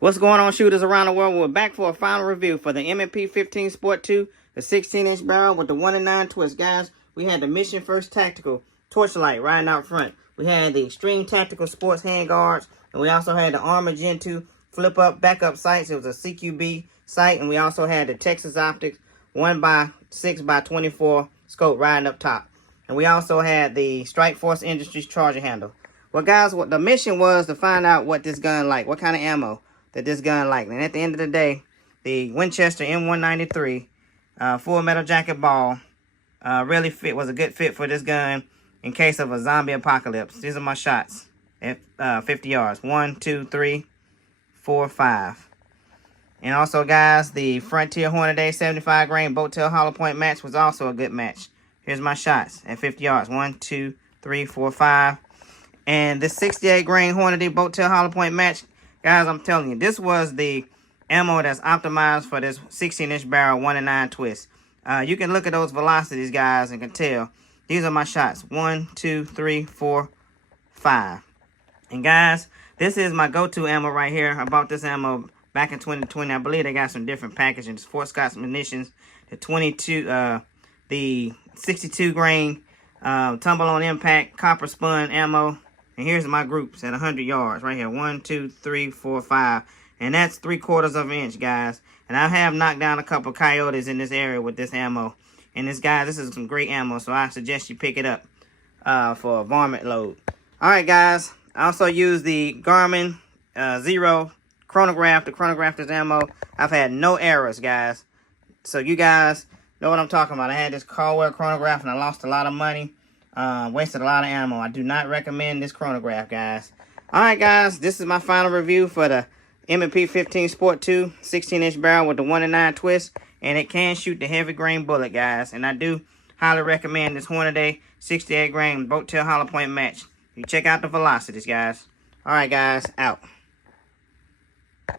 What's going on, shooters around the world? We're back for a final review for the M&P 15 Sport 2, the 16-inch barrel with the 1-in-9 twist. Guys, we had the Mission First Tactical torchlight riding out front. We had the Extreme Tactical Sports handguards, and we also had the Armor Gen 2 flip-up backup sights. It was a CQB sight, and we also had the Texas Optics 1x6x24 scope riding up top. And we also had the Strike Force Industries charger handle. Well, guys, what the mission was to find out what this gun like, what kind of ammo that this gun like. And at the end of the day, the Winchester M193 full metal jacket ball really was a good fit for this gun in case of a zombie apocalypse. These are my shots at 50 yards. 1, 2, 3, 4, 5. And also, guys, the Frontier Hornady 75 grain boat tail hollow point match was also a good match. Here's my shots at 50 yards. 1, 2, 3, 4, 5. And this 68 grain Hornady boat tail hollow point match, guys, I'm telling you, this was the ammo that's optimized for this 16-inch barrel 1-in-9 twist. You can look at those velocities, guys, and can tell. These are my shots. 1, 2, 3, 4, 5. And, guys, this is my go-to ammo right here. I bought this ammo back in 2020. I believe they got some different packaging. Fort Scott's munitions, the 62 grain tumble on impact copper spun ammo. And here's my groups at 100 yards right here. 1, 2, 3, 4, 5. And that's 3/4 of an inch, guys. And I have knocked down a couple coyotes in this area with this ammo. And this, guys, this is some great ammo. So I suggest you pick it up for a varmint load. All right, guys. I also use the Garmin Zero chronograph to chronograph this ammo. I've had no errors, guys. So you guys know what I'm talking about. I had this Caldwell chronograph and I lost a lot of money. Wasted a lot of ammo. I do not recommend this chronograph, guys. Alright, guys, this is my final review for the M&P 15 Sport 2 16-inch barrel with the 1-in-9 twist, and it can shoot the heavy grain bullet, guys. And I do highly recommend this Hornady 68 grain boat tail hollow point match. You check out the velocities, guys. Alright, guys, out.